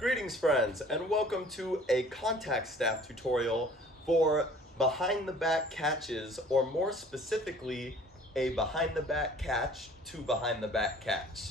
Greetings friends, and welcome to a contact staff tutorial for behind the back catches, or more specifically, a behind the back catch to behind the back catch.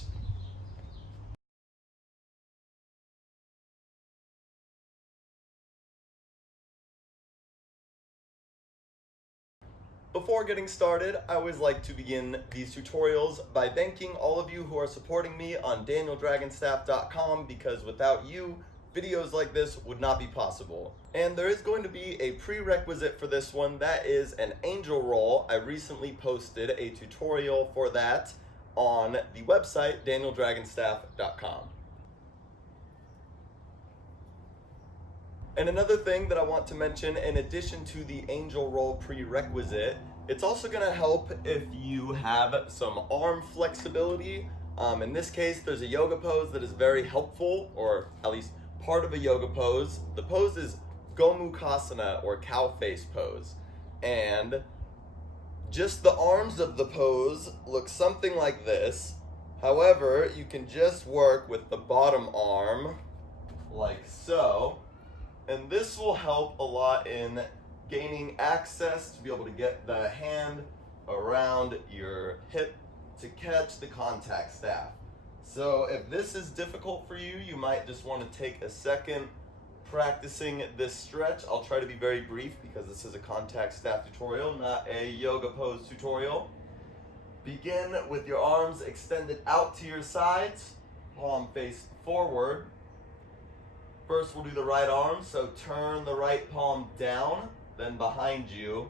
Before getting started, I always like to begin these tutorials by thanking all of you who are supporting me on DanielDragonstaff.com, because without you, videos like this would not be possible. And there is going to be a prerequisite for this one, that is an angel roll. I recently posted a tutorial for that on the website DanielDragonstaff.com. And another thing that I want to mention, in addition to the angel roll prerequisite, it's also going to help if you have some arm flexibility. In this case, there's a yoga pose that is very helpful, or at least part of a yoga pose. The pose is Gomukhasana, or cow face pose. And just the arms of the pose look something like this. However, you can just work with the bottom arm, like so. And this will help a lot in gaining access to be able to get the hand around your hip to catch the contact staff. So if this is difficult for you, you might just want to take a second practicing this stretch. I'll try to be very brief because this is a contact staff tutorial, not a yoga pose tutorial. Begin with your arms extended out to your sides, palm face forward. First, we'll do the right arm, so turn the right palm down, then behind you.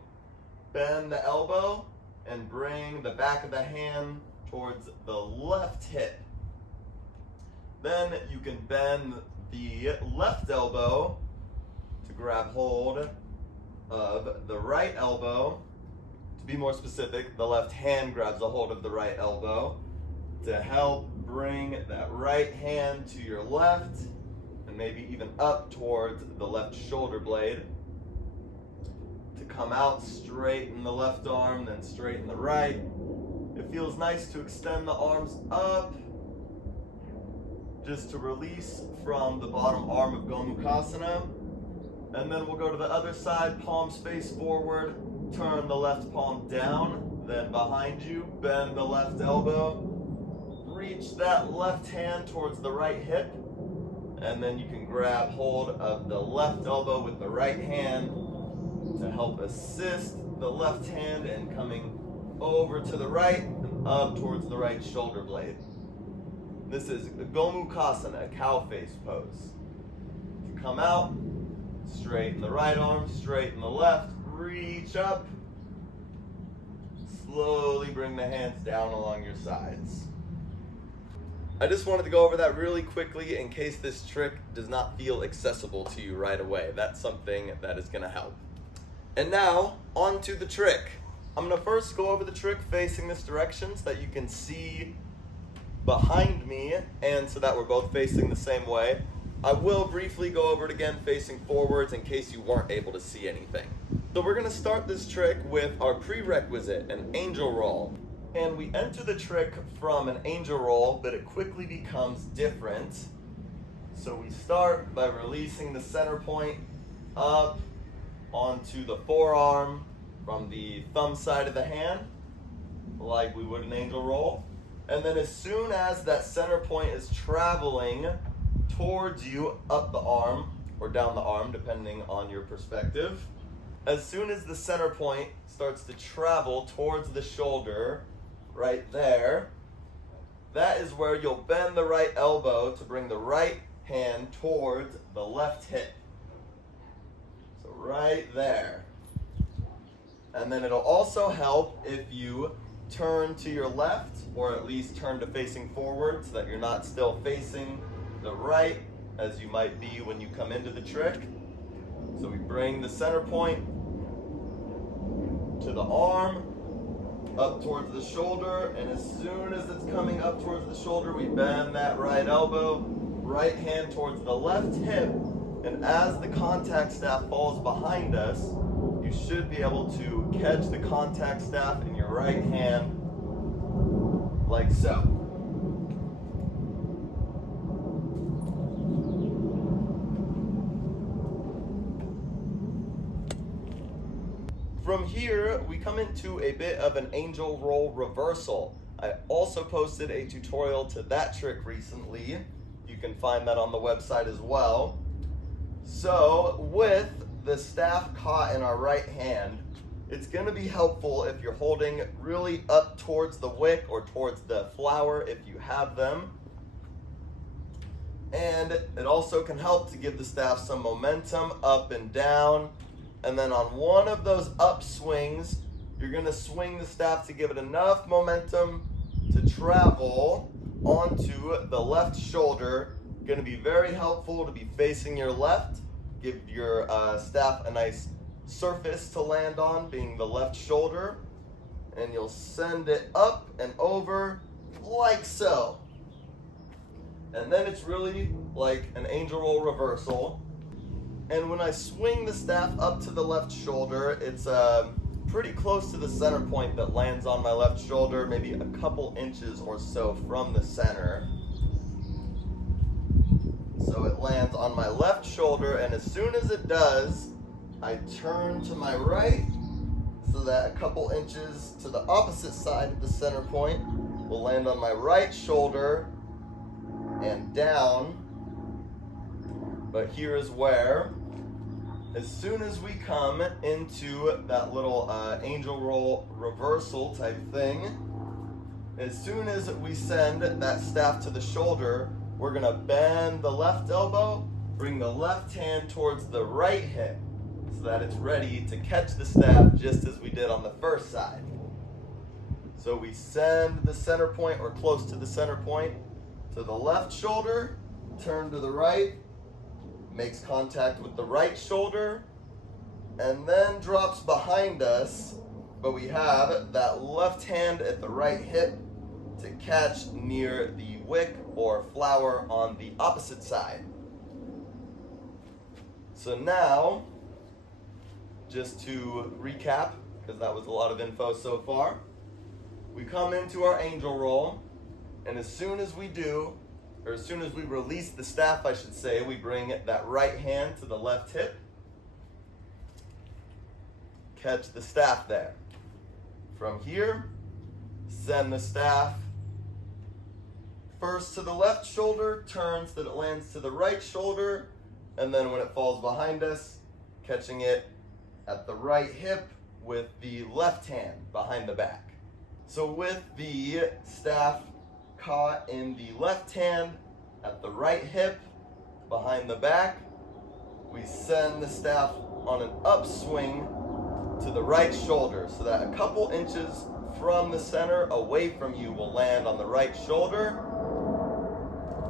Bend the elbow and bring the back of the hand towards the left hip. Then you can bend the left elbow to grab hold of the right elbow. To be more specific, the left hand grabs a hold of the right elbow to help bring that right hand to your left, and maybe even up towards the left shoulder blade. To come out, straighten the left arm, then straighten the right. It feels nice to extend the arms up, just to release from the bottom arm of Gomukhasana. And then we'll go to the other side, palms face forward, turn the left palm down, then behind you, bend the left elbow, reach that left hand towards the right hip, and then you can grab hold of the left elbow with the right hand to help assist the left hand in coming over to the right and up towards the right shoulder blade. This is Gomukhasana, a cow face pose. To come out, straighten the right arm, straighten the left, reach up, slowly bring the hands down along your sides. I just wanted to go over that really quickly in case this trick does not feel accessible to you right away. That's something that is going to help. And now, on to the trick. I'm going to first go over the trick facing this direction so that you can see behind me, and so that we're both facing the same way. I will briefly go over it again facing forwards in case you weren't able to see anything. So we're going to start this trick with our prerequisite, an angel roll. And we enter the trick from an angel roll, but it quickly becomes different. So we start by releasing the center point up onto the forearm from the thumb side of the hand, like we would an angel roll. And then as soon as that center point is traveling towards you up the arm, or down the arm, depending on your perspective, as soon as the center point starts to travel towards the shoulder, right there, that is where you'll bend the right elbow to bring the right hand towards the left hip. So right there. And then it'll also help if you turn to your left, or at least turn to facing forward so that you're not still facing the right as you might be when you come into the trick. So we bring the center point to the arm, up towards the shoulder, and as soon as it's coming up towards the shoulder, we bend that right elbow, right hand towards the left hip, and as the contact staff falls behind us, you should be able to catch the contact staff in your right hand, like so. From here, we come into a bit of an angel roll reversal. I also posted a tutorial to that trick recently. You can find that on the website as well. So with the staff caught in our right hand, it's going to be helpful if you're holding really up towards the wick or towards the flower if you have them. And it also can help to give the staff some momentum up and down. And then on one of those up swings, you're going to swing the staff to give it enough momentum to travel onto the left shoulder. Going to be very helpful to be facing your left. Give your staff a nice surface to land on, being the left shoulder, and you'll send it up and over like so. And then it's really like an angel roll reversal. And when I swing the staff up to the left shoulder, it's pretty close to the center point that lands on my left shoulder, maybe a couple inches or so from the center. So it lands on my left shoulder, and as soon as it does, I turn to my right so that a couple inches to the opposite side of the center point will land on my right shoulder and down. But here is where, as soon as we come into that little angel roll reversal type thing, as soon as we send that staff to the shoulder, we're gonna bend the left elbow, bring the left hand towards the right hip so that it's ready to catch the staff just as we did on the first side. So we send the center point or close to the center point to the left shoulder, turn to the right, makes contact with the right shoulder, and then drops behind us, but we have that left hand at the right hip to catch near the wick or flower on the opposite side. So now, just to recap, because that was a lot of info so far, we come into our angel roll, and as soon as we do, or as soon as we release the staff, I should say, we bring that right hand to the left hip, catch the staff there. From here, send the staff first to the left shoulder, turn so that it lands to the right shoulder, and then when it falls behind us, catching it at the right hip with the left hand behind the back. So with the staff caught in the left hand at the right hip behind the back, we send the staff on an upswing to the right shoulder so that a couple inches from the center away from you will land on the right shoulder.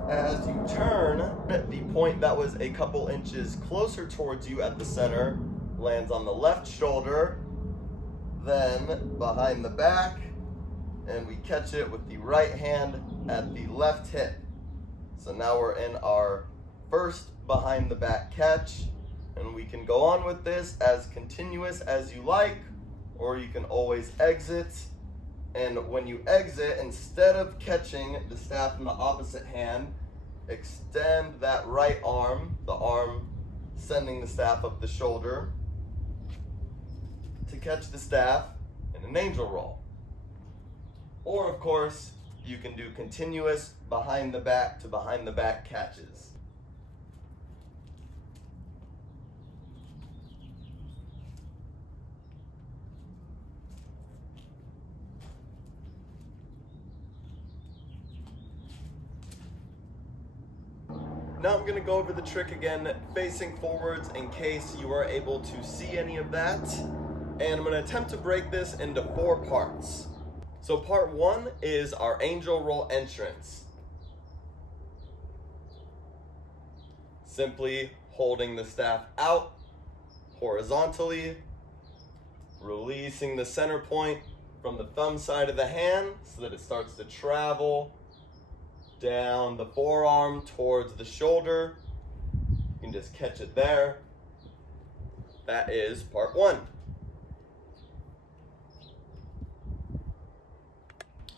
As you turn, the point that was a couple inches closer towards you at the center lands on the left shoulder, then behind the back, and we catch it with the right hand at the left hip. So now we're in our first behind the back catch, and we can go on with this as continuous as you like, or you can always exit. And when you exit, instead of catching the staff in the opposite hand, extend that right arm, the arm sending the staff up the shoulder, to catch the staff in an angel roll. Or of course, you can do continuous behind the back to behind the back catches. Now I'm going to go over the trick again, facing forwards in case you are able to see any of that. And I'm going to attempt to break this into 4 parts. So part 1 is our angel roll entrance. Simply holding the staff out horizontally, releasing the center point from the thumb side of the hand so that it starts to travel down the forearm towards the shoulder. You can just catch it there. That is part 1.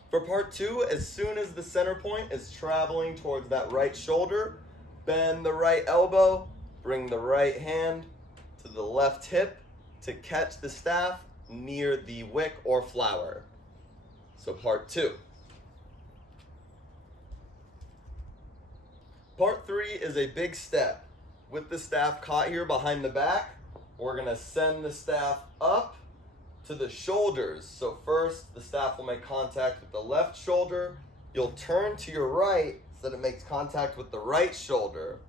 For part 2, as soon as the center point is traveling towards that right shoulder, bend the right elbow, bring the right hand to the left hip to catch the staff near the wick or flower. So part 2. Part 3 is a big step. With the staff caught here behind the back, we're going to send the staff up to the shoulders. So first, the staff will make contact with the left shoulder. You'll turn to your right so that it makes contact with the right shoulder.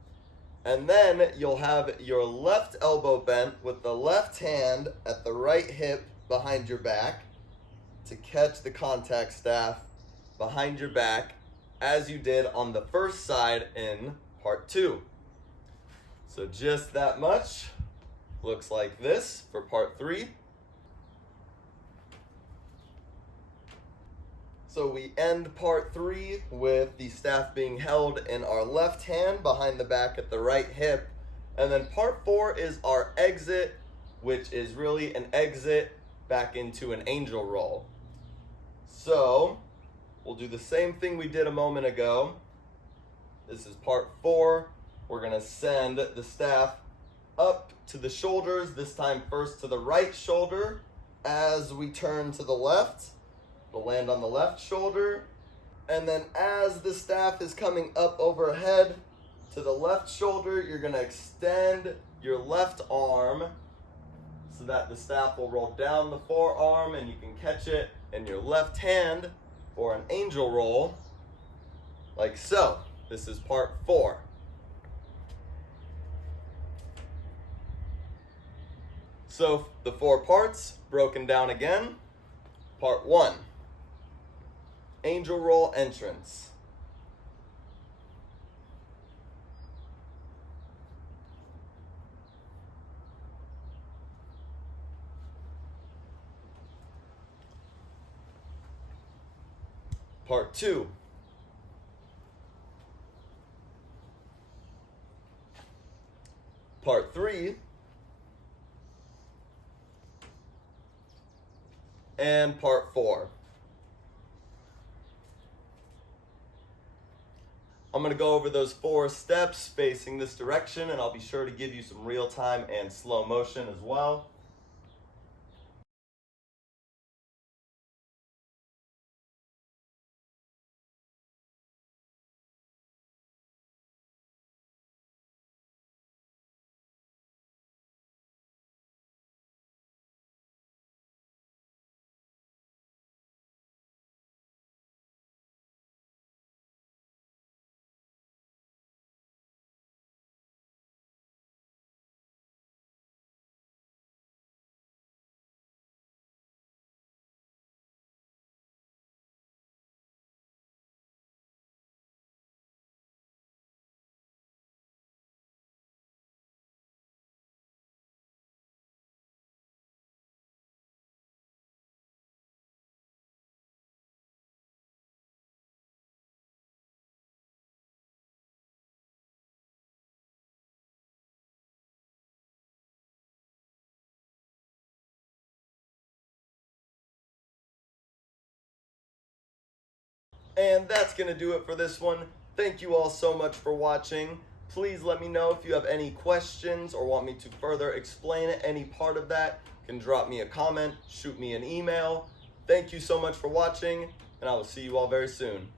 And then you'll have your left elbow bent with the left hand at the right hip behind your back to catch the contact staff behind your back as you did on the first side in part 2. So just that much. Looks like this for part 3. So we end part 3 with the staff being held in our left hand behind the back at the right hip. And then part 4 is our exit, which is really an exit back into an angel roll. So we'll do the same thing we did a moment ago. This is part 4. We're going to send the staff up to the shoulders, this time first to the right shoulder. As we turn to the left, it'll land on the left shoulder. And then as the staff is coming up overhead to the left shoulder, you're going to extend your left arm so that the staff will roll down the forearm and you can catch it in your left hand for an angel roll, like so. This is part 4. So the 4 parts broken down again. Part 1, angel roll entrance. Part 2, part 3, and part 4. I'm going to go over those 4 steps facing this direction, and I'll be sure to give you some real time and slow motion as well. And that's going to do it for this one. Thank you all so much for watching. Please let me know if you have any questions or want me to further explain any part of that. You can drop me a comment, shoot me an email. Thank you so much for watching, and I will see you all very soon.